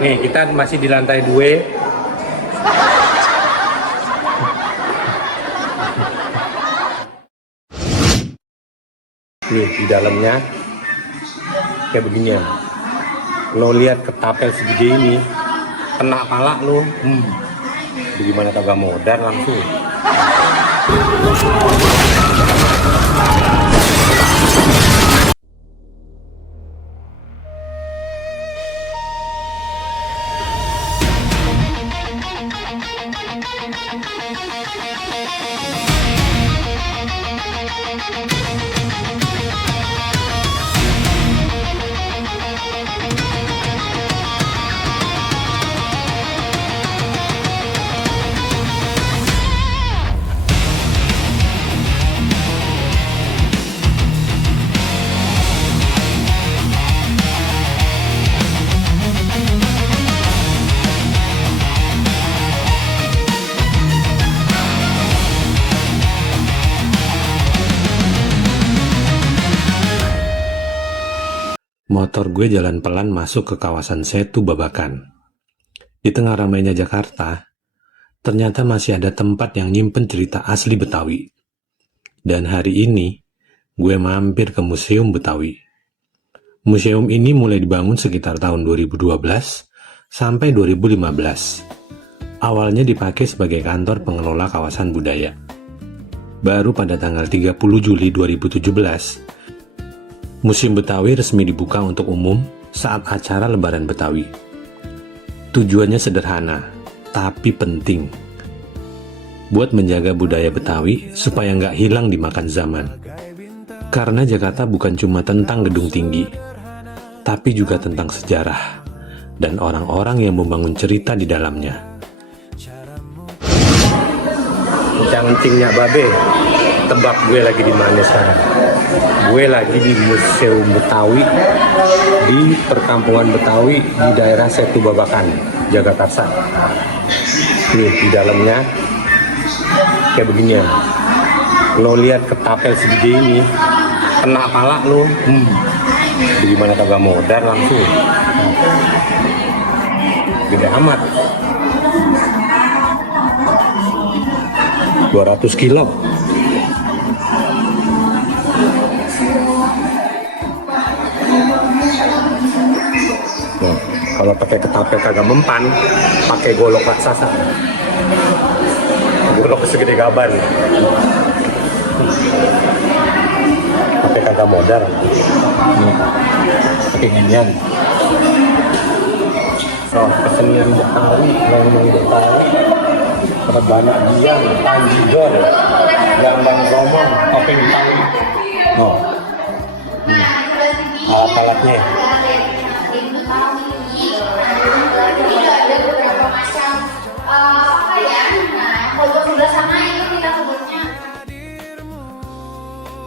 Nih, kita masih di lantai 2. Nih, di dalamnya kayak beginian. Lo lihat ketapel segede ini, kena pala lo. Bagaimana kagak modar langsung. Motor gue jalan pelan masuk ke kawasan Setu Babakan. Di tengah ramainya Jakarta, ternyata masih ada tempat yang nyimpen cerita asli Betawi. Dan hari ini, gue mampir ke Museum Betawi. Museum ini mulai dibangun sekitar tahun 2012 sampai 2015. Awalnya dipakai sebagai kantor pengelola kawasan budaya. Baru pada tanggal 30 Juli 2017, Museum Betawi resmi dibuka untuk umum saat acara Lebaran Betawi. Tujuannya sederhana, tapi penting. Buat menjaga budaya Betawi supaya nggak hilang dimakan zaman. Karena Jakarta bukan cuma tentang gedung tinggi, tapi juga tentang sejarah dan orang-orang yang membangun cerita di dalamnya. Kencing-kencingnya babe, tebak gue lagi di mana sekarang? Gue lagi di Museum Betawi, di perkampungan Betawi di daerah Setu Babakan, Jakarta. Nih, di dalamnya kayak beginian. Lo lihat ketapel segede ini, kena pala lo. Bagaimana kagak modar langsung. Gede amat. 200 kilo. Nah, kalau pakai ketapel kagak mempan, pakai golok raksasa. Golok segede gaban. Pakai kagak modar. Pakai ginian. Oh, kesenian Betawi, ngomong Betawi. Rebana diam, tanjidor, gambang romong, topeng Betawi. Oh, alat-alatnya.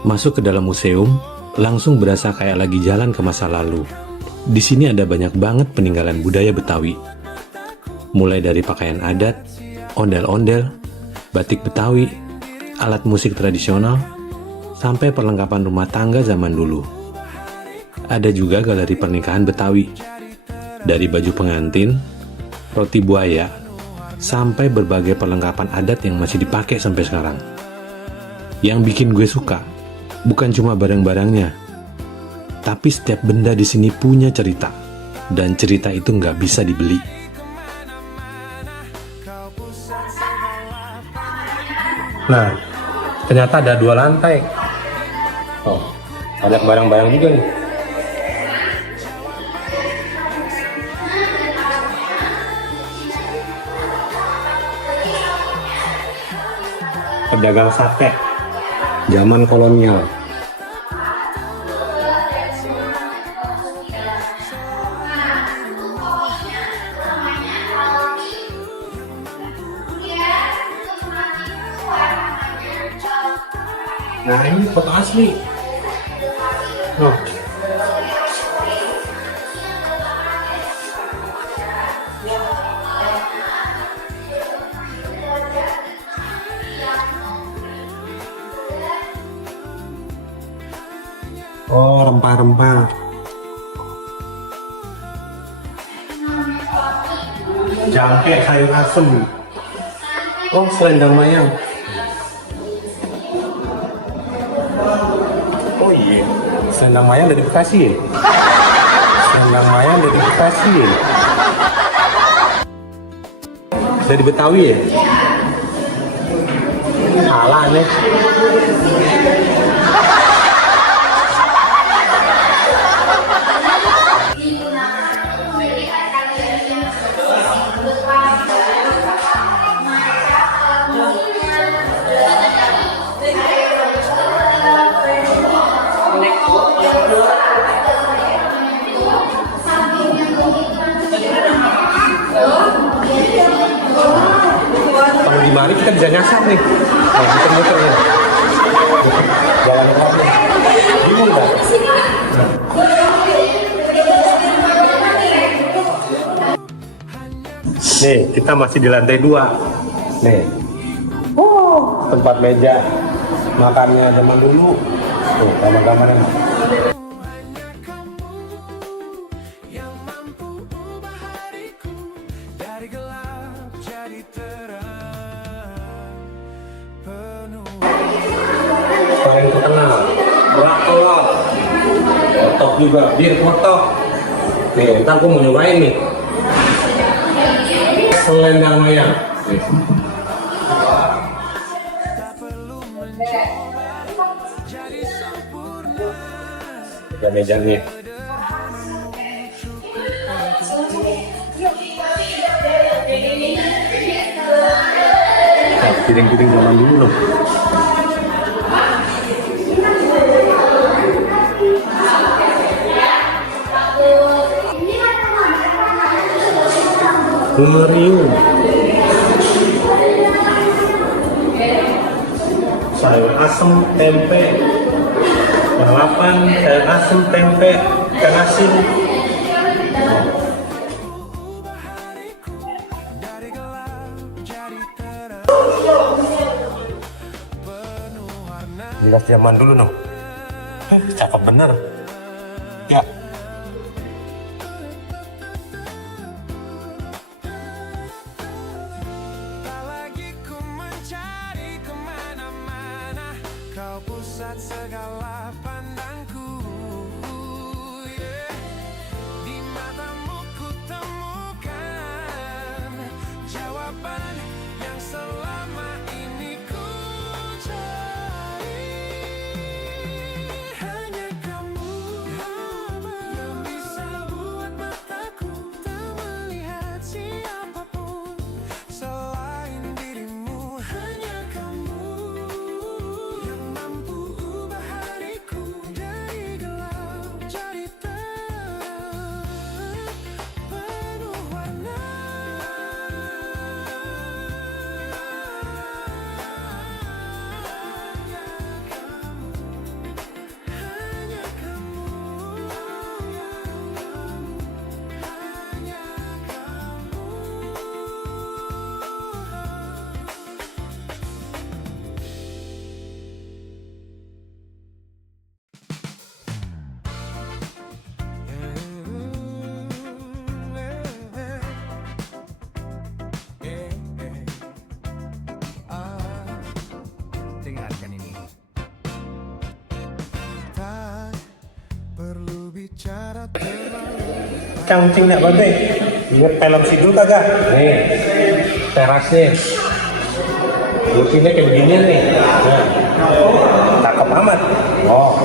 Masuk ke dalam museum, langsung berasa kayak lagi jalan ke masa lalu. Di sini ada banyak banget peninggalan budaya Betawi. Mulai dari pakaian adat, ondel-ondel, batik Betawi, alat musik tradisional, sampai perlengkapan rumah tangga zaman dulu. Ada juga galeri pernikahan Betawi. Dari baju pengantin, roti buaya, sampai berbagai perlengkapan adat yang masih dipakai sampai sekarang. Yang bikin gue suka, bukan cuma barang-barangnya, tapi setiap benda di sini punya cerita, dan cerita itu nggak bisa dibeli. Nah, ternyata ada 2 lantai. Oh, banyak barang-barang juga nih. Pedagang sate zaman kolonial. Nah, ini foto asli. Oh. Oh, rempah-rempah. Jangkek sayur asem. Oh, selendang mayang. Oh iya, selendang mayang dari Bekasi ya? Selendang mayang dari Bekasi ya? Dari Betawi ya? Salah nih. Kalau di mari kita bisa nyasar nih. Nah, muter-muter nih. Jalan kaki. Bingung nggak? Nih, kita masih di lantai 2. Nih. Tempat meja makannya zaman dulu. Tuh, gambar-gambarnya. Paling terkenal Brakol, kotok juga, bir kotok. Nih, ntar aku mau nyobain nih selendang mayang. Meja nih. Piring-piring zaman dulu loh. Merium, sayur asem tempe, lalapan sayur asem tempe ikan asin. Gelas zaman dulu noh, cakep bener ya. Pusat segala pandangku, di matamu ku temukan jawaban yang selama ini ku cari. Hanya kamu yang bisa buat mataku tak melihat siapapun selain dirimu. Hanya kamu yang mampu ubah hariku dari gelap jadi terang penuh warna. Hanya kamu, hanya kamu. Dengarkan ini. Tak perlu bicara terlalu. Cangcing nggak babe? Ingat film Sidul kagak? Nih, terasnya. Lukinya kayak beginian nih. Nah, cakep amat. Oh.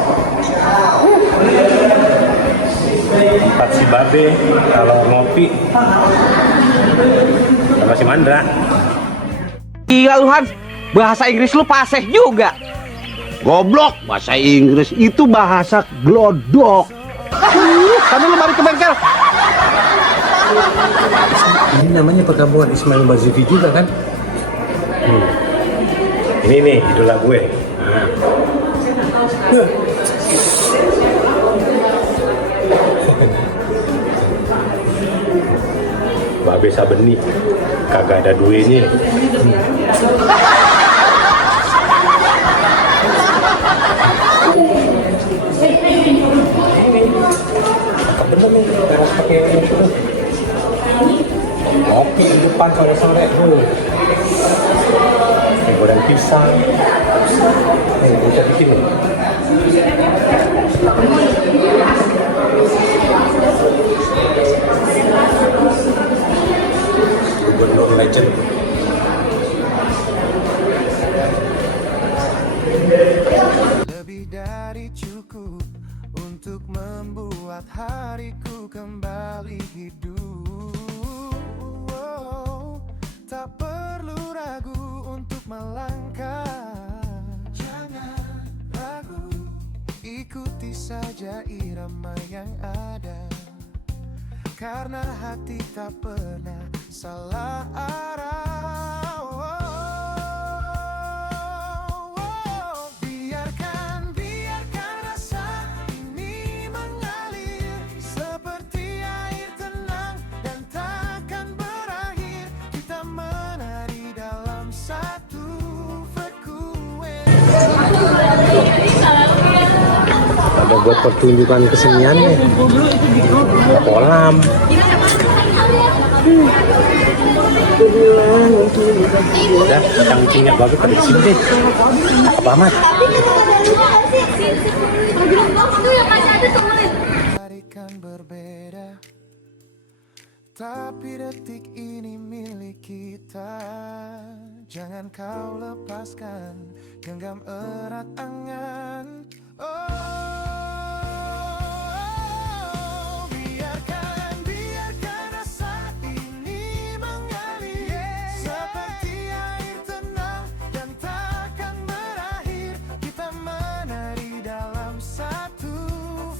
Tempat si babe kalau ngopi sama si Mandra. Iya lu Han, bahasa Inggris lu fasih juga. Goblok, bahasa Inggris itu bahasa glodok. Kan lu balik ke bengkel. Ini namanya perkampungan Ismail Marzuki juga kan? Ini nih idola gue. Nah. Babe Sabeni kagak ada duitnya. Bener nih, teras pakai yang itu. kopi di depan sore-sore tuh. Nih, goreng pisang. Nih, bisa bikin nih. Gubernur legend. Lebih dari cukup untuk membuat hariku kembali hidup. Tak perlu ragu untuk melangkah. Jangan ragu, ikuti saja irama yang ada. Karena hati tak pernah salah arah. Biarkan rasa ini mengalir seperti air tenang dan takkan berakhir. Kita menari dalam satu frekuensi. Ada buat pertunjukan keseniannya. Ada kolam. Udah, cangcingnya bagus pada di sini deh. Apa amat? Kan berbeda, tapi detik ini milik kita. Jangan kau lepaskan, genggam erat angan. Biarkan rasa ini mengalir seperti air tenang dan takkan berakhir. Kita menari dalam satu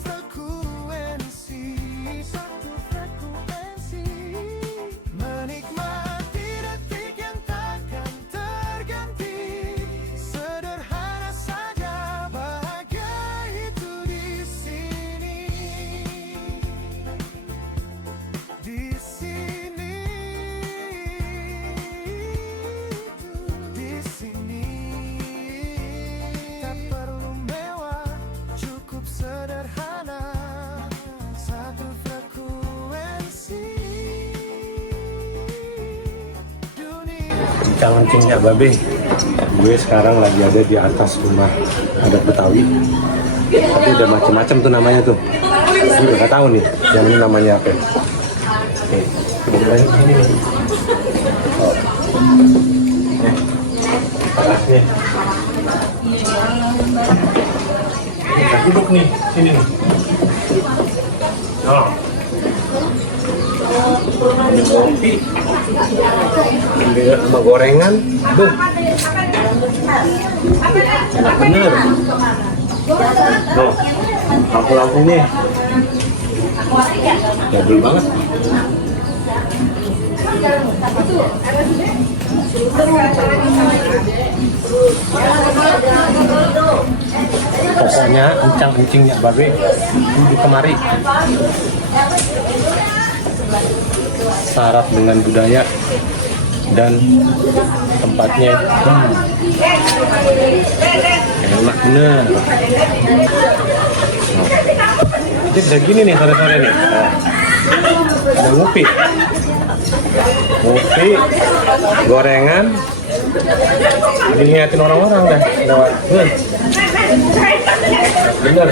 frekuensi, menikmati detik yang takkan terganti. Sederhana saja, bahagia itu di sini, di sini, di sini. Tak perlu mewah, cukup sederhana, satu frekuensi. Cangcingnya babe. Gue sekarang lagi ada di atas rumah adat Betawi. Tapi udah macem-macem tuh namanya tuh. Gue udah gak tahu nih yang ini namanya apa. Nih, kebetulan ini nih. Oh. Nih, alasnya. Kita duduk nih, sini nih. Oh. Ini kopi. Ini sama gorengan. Duh. Enak bener. Tuh, lampu-lampunya. Jadul banget. Pokoknya encang-encingnya babe di kemari. Syarat dengan budaya dan tempatnya enak bener. Itu bisa gini nih sore-sore nih. Ada ngopi, gorengan, dilihatin orang-orang dah lewat. Bener.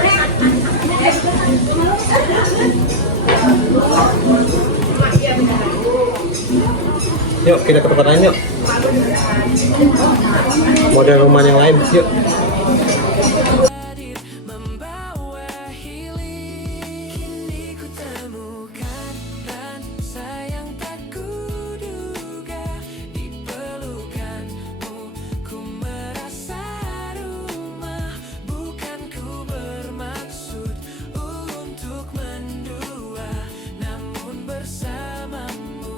Yuk kita ke tempat lain yuk. Model rumah yang lain yuk. Membawa healing, kini ku temukan rasa yang tak kuduga. Di pelukanmu ku merasa rumah. Bukan ku bermaksud untuk mendua, namun bersamamu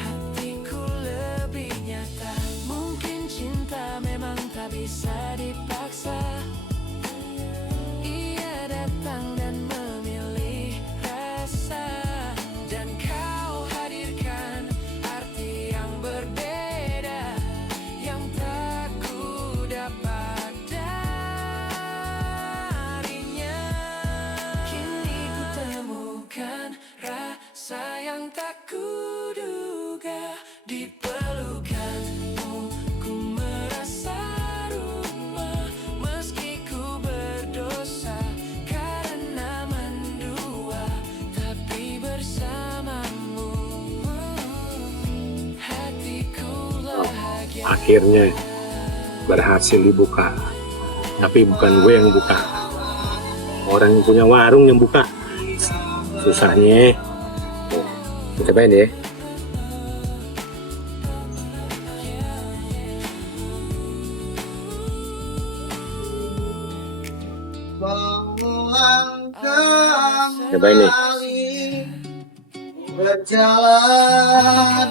hatiku lebih nyata. Mungkin cinta memang tak bisa dipaksa. Ia datang dan memilih rasa, dan kau hadirkan arti yang berbeda yang tak ku dapat darinya. Kini ku temukan rasa yang tak ku duga di pelukanmu ku merasa rumah, meski ku berdosa karena mendua, tapi bersamamu hatiku bahagia. Akhirnya berhasil dibuka, tapi bukan gue yang buka, orang yang punya warung yang buka. Susahnya. Cobain deh. Cobain nih. Berjalan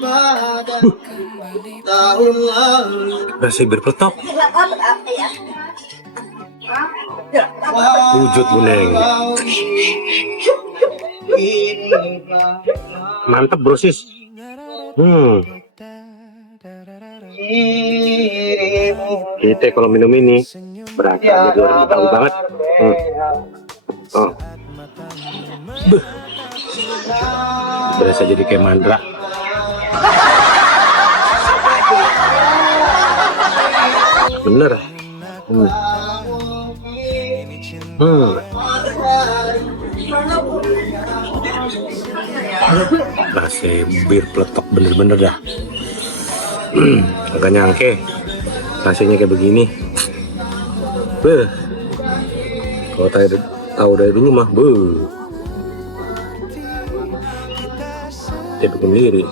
pada tahun lalu. Masih berpeletok. Wujud Buneng. Mantap brosis. Kita kalau minum ini berasa jadi orang Betawi banget. Oh. Beuh. Berasa jadi kayak mandra. Bener. Rasa bir peletok bener-bener dah. Agak nyangke rasanya kayak begini. Beuh. Kalau tahu dari dulu mah, dia bikin diri.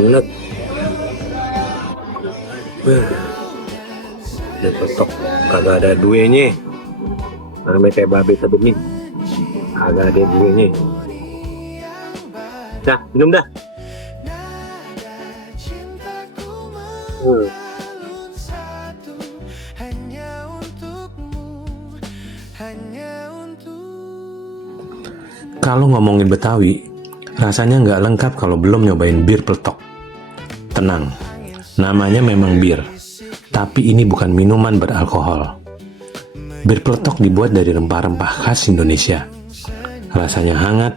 Enak. Dia peletok kagak ada duenya. Namanya kayak babe sebegini. Kagak ada duenya. Dah, minum dah. Kalau ngomongin Betawi, rasanya nggak lengkap kalau belum nyobain bir peletok. Tenang, namanya memang bir, tapi ini bukan minuman beralkohol. Bir peletok dibuat dari rempah-rempah khas Indonesia. Rasanya hangat,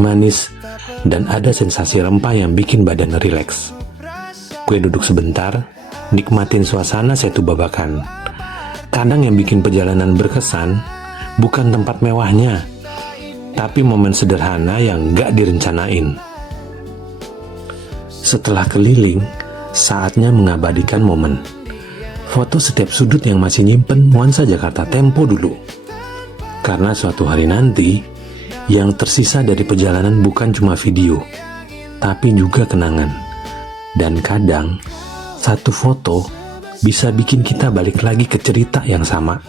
manis, dan ada sensasi rempah yang bikin badan rileks. Gue duduk sebentar, nikmatin suasana Setu Babakan. Kadang yang bikin perjalanan berkesan bukan tempat mewahnya, tapi momen sederhana yang gak direncanain. Setelah keliling, saatnya mengabadikan momen. Foto setiap sudut yang masih nyimpen nuansa Jakarta Tempo dulu. Karena suatu hari nanti, yang tersisa dari perjalanan bukan cuma video, tapi juga kenangan. Dan kadang, satu foto bisa bikin kita balik lagi ke cerita yang sama.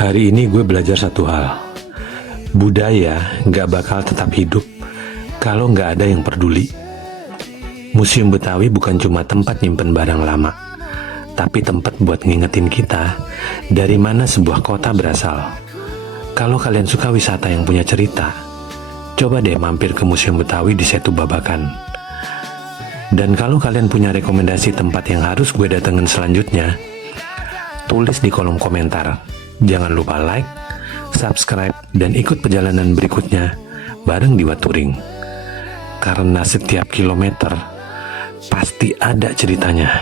Hari ini gue belajar satu hal. Budaya gak bakal tetap hidup kalau gak ada yang peduli. Museum Betawi bukan cuma tempat nyimpen barang lama, tapi tempat buat ngingetin kita dari mana sebuah kota berasal. Kalau kalian suka wisata yang punya cerita, coba deh mampir ke Museum Betawi di Setu Babakan. Dan kalau kalian punya rekomendasi tempat yang harus gue datengin selanjutnya, tulis di kolom komentar. Jangan lupa like, subscribe, dan ikut perjalanan berikutnya bareng Diwa Touring. Karena setiap kilometer pasti ada ceritanya.